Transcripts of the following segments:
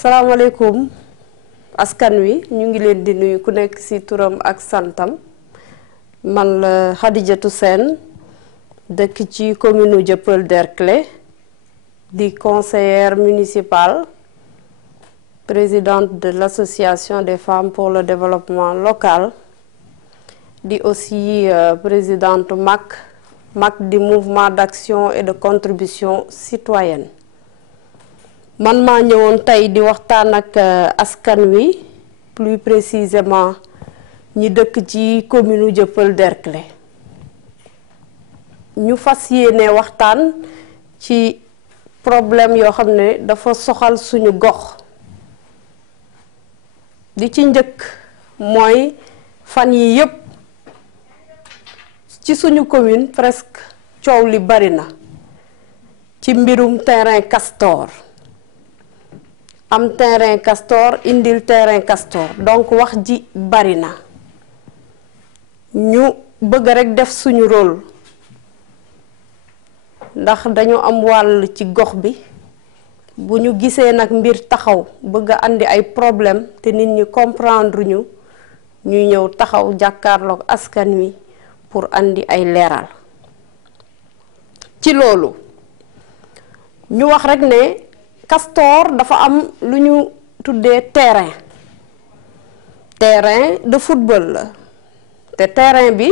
salaamaaleykum askan wi ñu ngi leen di nuyu ku nekk ci turam ak santam man la Khadijatou Sène dëkk ci commune Dieuppeul Derklé di conseillère municipale présidente de l'association des femmes pour le développement local di aussi présidente MAC du mouvement d'action et de contribution citoyenne. man maa ñëwoon tey di waxtaan ak askan wi plus précisément ñi dëkk ci commune Dieuppeul Derklé ñu fas yéene waxtaan ci problème yoo xam ne dafa soxal suñu gox di ci njëkk mooy fan yi yépp ci suñu commune presque coow li bari na ci mbirum terrain Castor am terrain Castor indil terrain Castor donc wax ji bari na ñu bëgg rek def suñu rôle ndax dañu am wàll ci gox bi bu ñu gisee nag mbir taxaw bëgg a andi ay problème te nit ñi comprendre ñu ñuy ñëw taxaw jàkkaarloog askan wi pour andi ay leeral ci loolu ñu wax rek ne Castor dafa am lu ñu tuddee terrain de football la te terrain bi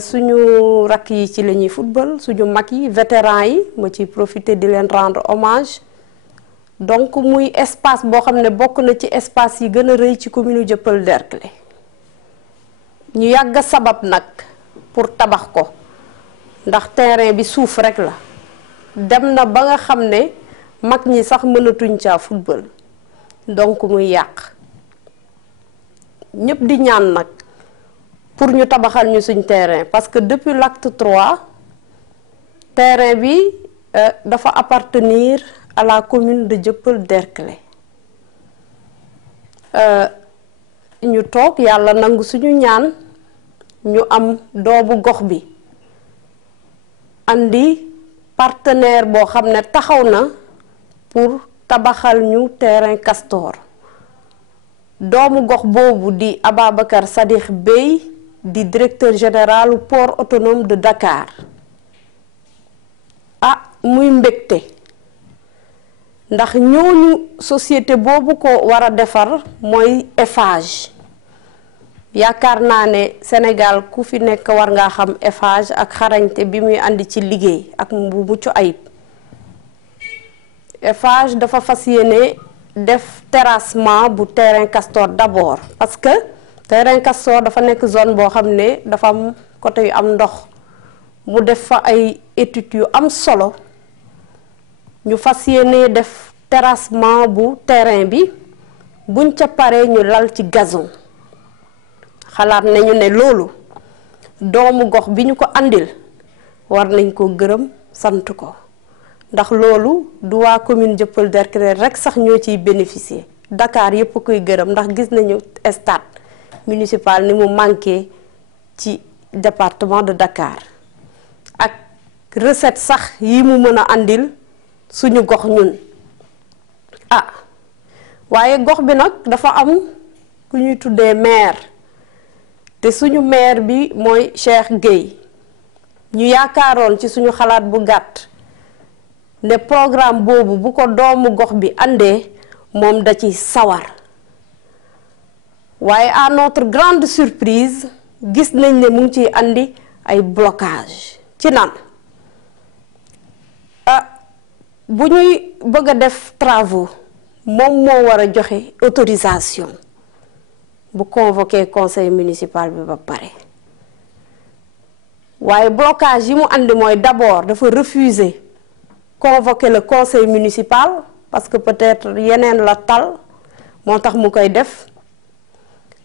suñu rakk yi ci la ñuy football suñu mag yi vétérans yi ma ci profiter di leen rendre hommage donc muy espace boo xam ne bokk na ci espace yi gën a rëy ci commune Dieuppeul Derklé ñu yàgg sabab nag pour tabax ko ndax terrain bi suuf rek la dem na ba nga xam ne mag ñi sax mënatuñ caa football donc muy yàq ñëpp di ñaan nag pour ñu tabaxal ñu suñ terrain parce que depuis l'acte 3 terrain bi dafa appartenir à la commune de Dieuppeul Derklé ñu toog yàlla nangu suñu ñaan ñu am doobu gox bi andi partenaire boo xam ne taxaw na pour tabaxal ñu terrain Castor doomu gox boobu di Ababacar Sadikh Bey di directeur général port autonome de Dakar muy mbégte ndax ñooñu société boobu ko war a defar mooy Eiffage yaakaar naa ne Sénégal ku fi nekk war ngaa xam Eiffage ak xarañte bi muy andi ci liggéey ak bu mucc ayib Eiffage dafa fas yéene def terrassement bu terrain Castor d'abord parce que terrain Castor dafa nekk zone boo xam ne dafa am côté yu am ndox mu def fa ay études yu am solo ñu fas yéene def terrassement bu terrain bi buñ ca paree ñu lal ci gazon xalaat nañu ne loolu doomu gox bi ñu ko andil war nañ ko gërëm sant ko ndax loolu du waa commune Dieuppeul Derklé rek sax ñoo ciy bénéficier Dakar yépp koy gërëm ndax gis nañu stade municipal ni mu manqué ci département de Dakar ak recette sax yi mu mën a andil suñu gox ñun waaye gox bi nag dafa am ku ñuy tuddee maire te suñu maire bi mooy Cheikh Gueye ñu yaakaaroon ci suñu xalaat bu gàtt ne programme boobu bu ko doomu gox bi andee moom da ci sawar waaye à notre grande surprise gis nañ ne mu ngi ciy andi ay blocage ci naan bu ñuy bëgg a def travaux moom moo war a joxe autorisation bu convoqué conseil municipal bi ba pare waaye blocage yi mu andi mooy d'abord dafa refuser convoquer le conseil municipal parce que peut-être yeneen la tal moo tax mu koy def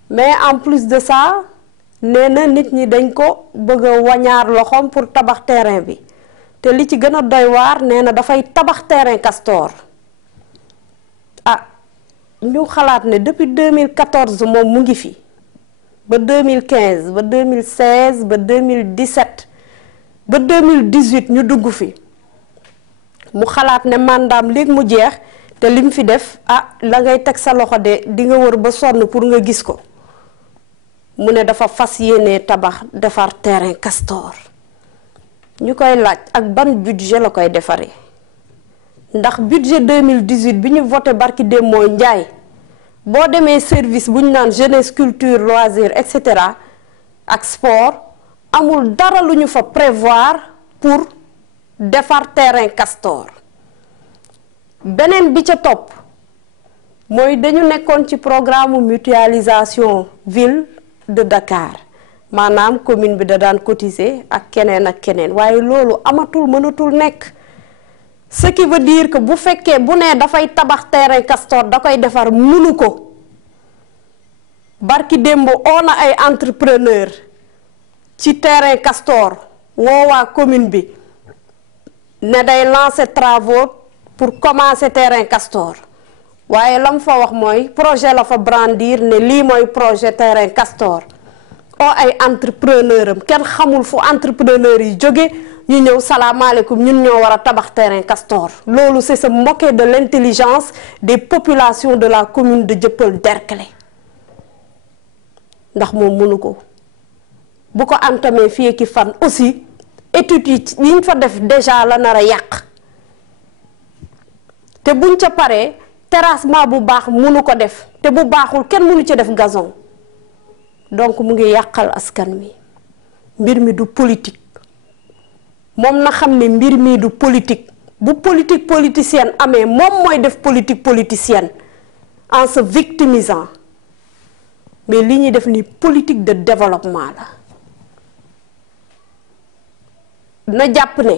mais en plus de ça nee na nit ñi dañ ko bëgg a wañaar loxoom pour tabax terrain bi te li ci gën a doy waar nee na dafay tabax terrain Castor ñu xalaat ne depuis 2014 moom mu ngi fi ba 2015 ba 2016 ba 2017 ba 2018 ñu dugg fi mu xalaat ne mandaam léegi mu jeex te lim fi def la ngay teg sa loxo de di nga wër ba sonn pour nga gis ko mu ne dafa fas yéene tabax defar terrain Castor ñu koy laaj ak ban budget la koy defaree ndax budget 2018 bi ñu voté barki Demba Ndiaye boo demee service bu ñu naan jeunesse culture loisir et cetera ak sport amul dara lu ñu fa prévoir pour defar terrain Castor beneen bi ca topp mooy dañu nekkoon ci programme mutualisation ville de Dakar maanaam commune bi da daan cotiser ak keneen waaye loolu amatul mënatul nekk ce qui veut dire que bu fekkee bu nee dafay tabax terrain Castor da koy defar mënu ko barki démb oo na ay entrepreneur ci terrain Castor woowaa commune bi ne day lancer travaux pour commencer terrain Castor waaye lam fa wax mooy projet la fa brandir ne lii mooy projet terrain Castor oo ay entrepreneur am kenn xamul fu entrepreneur yi jóge ñu ñëw salaamaaleykum ñun ñoo war a tabax terrain Castor loolu c'est se moquer de l'intelligence des populations de la commune de Dieuppeul-Derklé ndax moom mënu ko bu ko entamé fii ki fan aussi études yi ñu fa def déjà la nar a yàq te buñ ca paree terrassement bu baax mënu ko def te bu baaxul kenn mënu ci def gazon donc mu ngi yàqal askan wi mbir mi du politique moom na xam ne mbir mi du politique bu politique politicienne amee moom mooy def politique politicienne en se victimisant mais li ñuy def ni politique de développement la na jàpp ne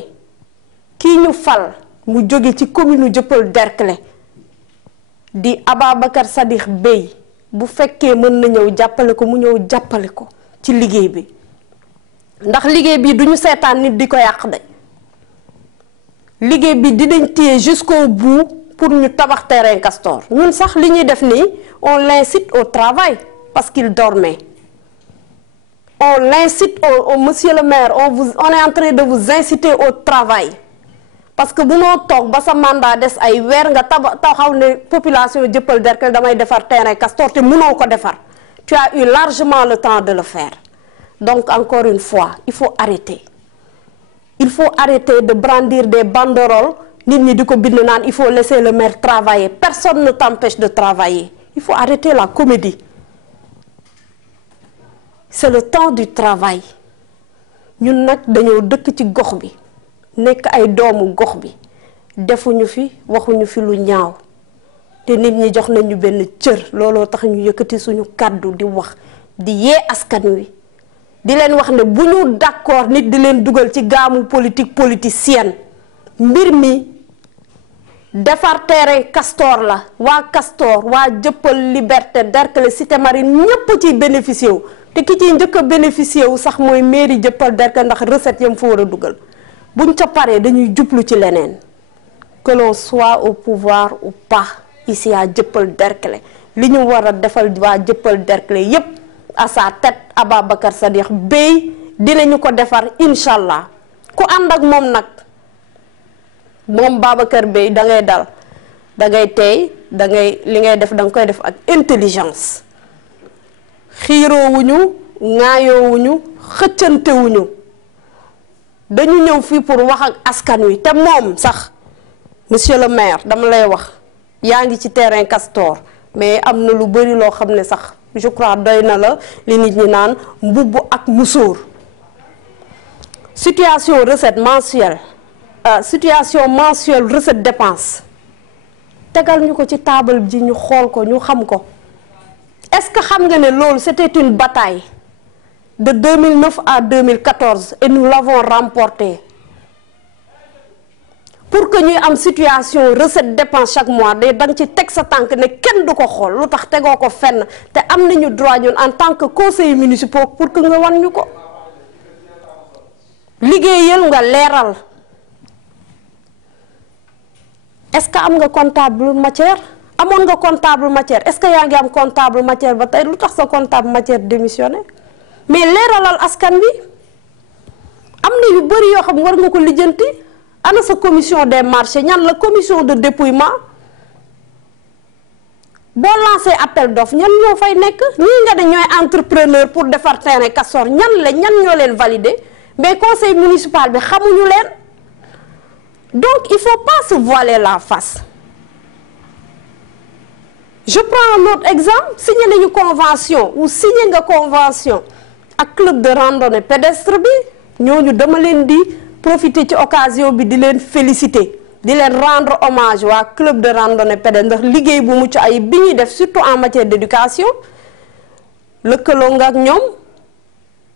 kii ñu fal mu jóge ci commune Dieuppeul-Derklé di Ababacar Sadikh Bèye bu fekkee mën na ñëw jàppale ko mu ñëw jàppale ko ci liggéey bi ndax liggéey bi duñu seetaan nit di ko yàq de liggéey bi dinañ téye jusqu'au bout pour ñu tabax terrain Castor ñun sax li ñuy def nii on l'incite au travail parce qu'il dormait on l'incite au monsieur le maire on est en train de vous inciter au travail parce que bu noo toog ba sa mandat des ay weer nga taxaw ne population Dieuppeul-Derklé damay defar terrain Castor te mënoo ko defar tu as eu largement le temps de le faire donc encore une fois il faut arrêter de brandir des banderoles nit ñi di ko bind naan il faut laisser le maire travailler personne ne t'empêche de travailler il faut arrêter la comédie c'est le temps du travail ñun nag dañoo dëkk ci gox bi nekk ay doomu gox bi defuñu fi waxuñu fi lu ñaaw te nit ñi jox nañu benn cër looloo tax ñu yëkkati suñu kàddu di wax di yee askan wi di leen wax ne bu ñu d'accord nit di leen dugal ci gaamu politique politicienne mbir mi defar terrain Castor la waa Castor waa Dieuppeul Liberté Derklé Cité Marine ñépp ci bénéficié wu te ki ciy njëkk a bénéficié wu sax mooy mairie Dieuppeul-Derklé ndax recette yam fa war a dugal buñ ca paree dañuy jublu ci leneen que l'on soit au pouvoir ou pas ici à Dieuppeul-Derklé li ñu war a defal waa Dieuppeul-Derklé yépp à sa tête Ababacar Sadikh Bèye dinañu ko defar incha allah ku ànd ak moom nag moom Babacar Bèye da ngay dal da ngay tey da ngay li ngay def da nga koy def ak intelligence xiiroowuñu ŋaayoowuñu xëccantewuñu dañu ñëw fii pour wax ak askan wi te moom sax monsieur le maire dama lay wax yaa ngi ci terrain Castor mais am na lu bari loo xam ne sax je crois doy na la li nit ñi naan mbubb ak musóor situation recette mensuelle recette dépense tegal ñu ko ci table ji ñu xool ko ñu xam ko est-ce que xam nga ne loolu c'était une bataille de 2009 à 2014 et nous l'avons remporté pour que ñuy am situation recette dépense chaque mois da nga ci teg sa tànk ne kenn du ko xool lu tax tegoo ko fenn te am nañu droit ñun en tant que conseillers municipaux pour que nga wan ñu ko liggéeyal nga leeral est-ce que am nga comptable matière amoon nga comptable matière est-ce que yaa ngi am comptable matière ba tey lu tax sa comptable matière démissionné mais leeralal askan wi am na yu bari yoo xam war nga ko lijjanti ana sa commission des marchés ñan la commission de dépouillement boo lancé appel d'offre ñan ñoo fay nekk ñii nga ne ñooy entrepreneur pour defar terrain Castor ñan ñoo leen valider mais conseil municipal bi xamuñu leen. Donc il faut pas se voiler la face. Je prends un autre exemple, signé nañu convention ou signé nga convention ak club de randonnée pédestre bi ñooñu dama leen di profiter ci occasion bi di leen féliciter di leen rendre hommage waa club de randonnée pédestre ndax liggéey bu mucc ay bi ñuy def surtout en matière d'éducation lëkkaloo nga ak ñoom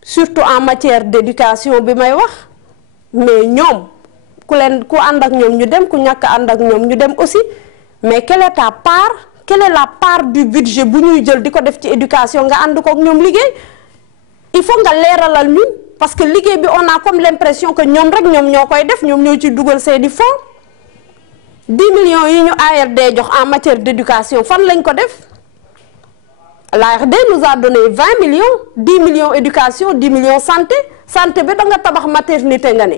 surtout en matière d'éducation bi may wax mais ñoom ku ànd ak ñoom ñu dem ku ñàkk ànd ak ñoom ñu dem aussi mais quelle est ta part? Quelle est la part du budget bu ñuy jël di ko def ci éducation nga ànd ko ak ñoom liggéey il faut nga leeralal ñu parce que liggéey bi on a comme l'impression que ñoom rek ñoom ñoo koy def ñoom ñoo ci dugal seeni fonds 10 millions yi ñu ARD jox en matière d'éducation fan lañ ko def l'ARD nous a donné 20 millions 10 millions éducation 10 millions santé bi da nga tabax maternité nga ne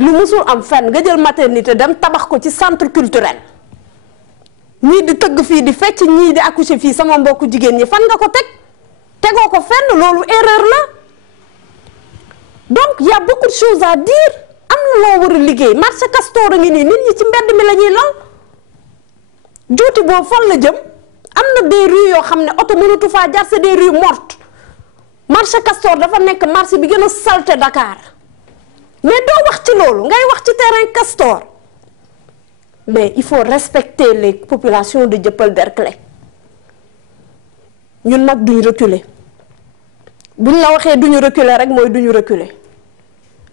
lu musul am fenn nga jël maternité dem tabax ko ci centre culturel ñii di tëgg fii di fecc ñii di accoucher fii sama mbokku jigéen ñi fan nga ko tegoo ko fenn loolu erreur la donc y a beaucoup de choses à dire am na loo war a liggéey marché Castor a ngi nii nit ñi ci mbedd mi la ñuy lal juuti boobu fan la jëm am na des rues yoo xam ne oto mënatu faa jaar c'est des rues mortes marché Castor dafa nekk marché bi gën a salté Dakar mais doo wax ci loolu ngay wax ci terrain Castor mais il faut respecter les populations de Dieuppeul-Derklé ñun nag duñ reculer buñ la waxee duñu reculer rek mooy duñu reculer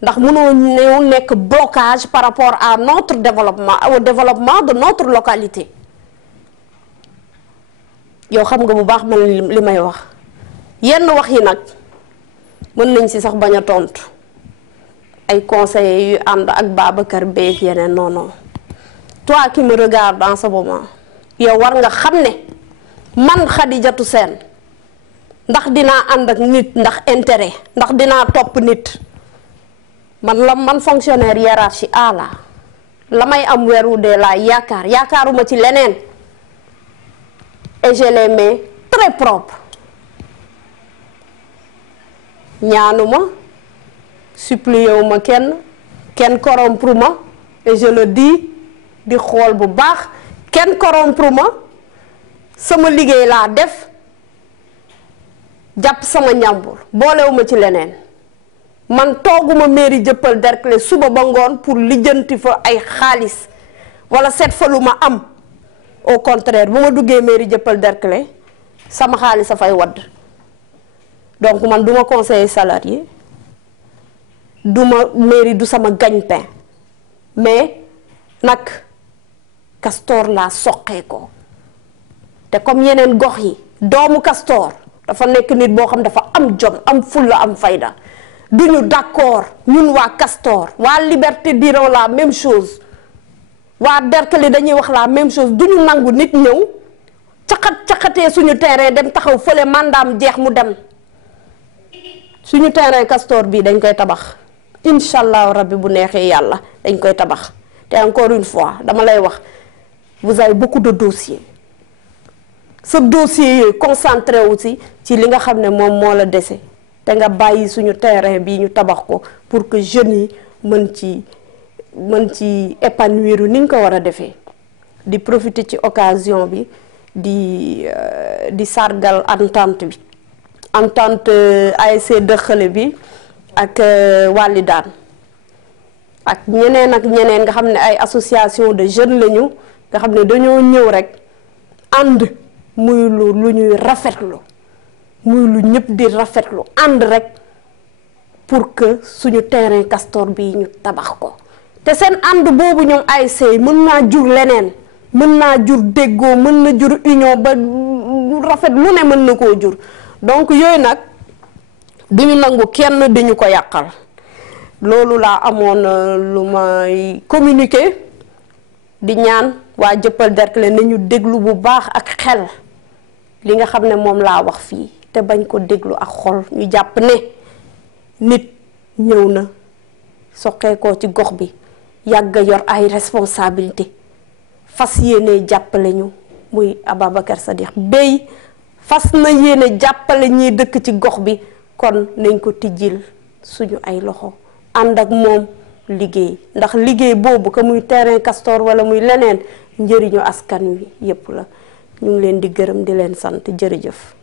ndax mënoo ñëw nekk blocage par rapport à notre développement au développement de notre localité yow xam nga bu baax man li may wax yenn wax yi nag mën nañ ci sax bañ a tontu ay conseillers yu ànd ak Babacar beeg yeneen non. Toi qui me regardes en ce moment yow war nga xam ne man Khadijatou Sène ndax dinaa ànd ak nit ndax intérêt ndax dinaa topp nit man fonctionnaire hiérarchie A la may am weer wu dee laa yaakaaruma ci leneen et je les mets très propres ñaanuma supplié wu ma kenn corrompre ma et je le dis di xool bu baax kenn corrompre ma sama liggéey laa def jàpp sama ñàmbur boolewuma ci leneen man tooguma mairie Dieuppeul-Derklé suba ba ngoon pour lijjanti fa ay xaalis wala seet fa lu ma am au contraire bu ma duggee mairie Dieuppeul-Derklé sama xaalis a fay wadd donc man duma conseiller salarié duma mairie du sama gagne-pain mais nag Castor laa soqee ko te comme yeneen gox yi doomu Castor dafa nekk nit boo xam dafa am jom am fulla am fayda duñu d'accord ñun waa Castor waa Liberté diront la même chose waa Derklé dañuy wax la même chose duñu nangu nit ñëw caqatee suñu terrain dem taxaw fële mandaam jeex mu dem suñu terrain Castor bii dañ koy tabax incha allah rabbi bu neexee yàlla dañ koy tabax te encore une fois dama lay wax vous avez beaucoup de dossiers ce dossier yooyu concentré aussi ci li nga xam ne moom moo la dese te nga bàyyi suñu terrain bi ñu tabax ko pour que jeunes yi mën ci épanouir ni ñu ko war a defee di profiter ci occasion bi di sargal entente ASC Dexële bi ak Walidane ak ñeneen nga xam ne ay association de jeunes lañu nga xam ne dañoo ñëw rek ànd muy lu ñuy rafetlu muy lu ñëpp di rafetlu ànd rek pour que suñu terrain Castor bi ñu tabax ko te seen ànd boobu ñoom ASC mën naa jur leneen mën naa jur déggoo mën na jur union ba rafet lu ne mën na koo jur donc yooyu nag duñu nangu kenn diñu ko yàqal loolu laa amoon lu may communiquer di ñaan waa Dieuppeul-Derklé nañu déglu bu baax ak xel li nga xam ne moom laa wax fii te bañ ko déglu ak xol ñu jàpp ne nit ñëw na soqee ko ci gox bi yàgg yor ay responsabilité fas yéene jàppale ñu muy Ababacar Sadikh Bèye fas na yéene jàppale ñiy dëkk ci gox bi kon nañ ko tijjil suñu ay loxo ànd ak moom liggéey ndax liggéey boobu que muy terrain Castor wala muy leneen njëriñu askan wi yépp la ñu ngi leen di gërëm di leen sant jërëjëf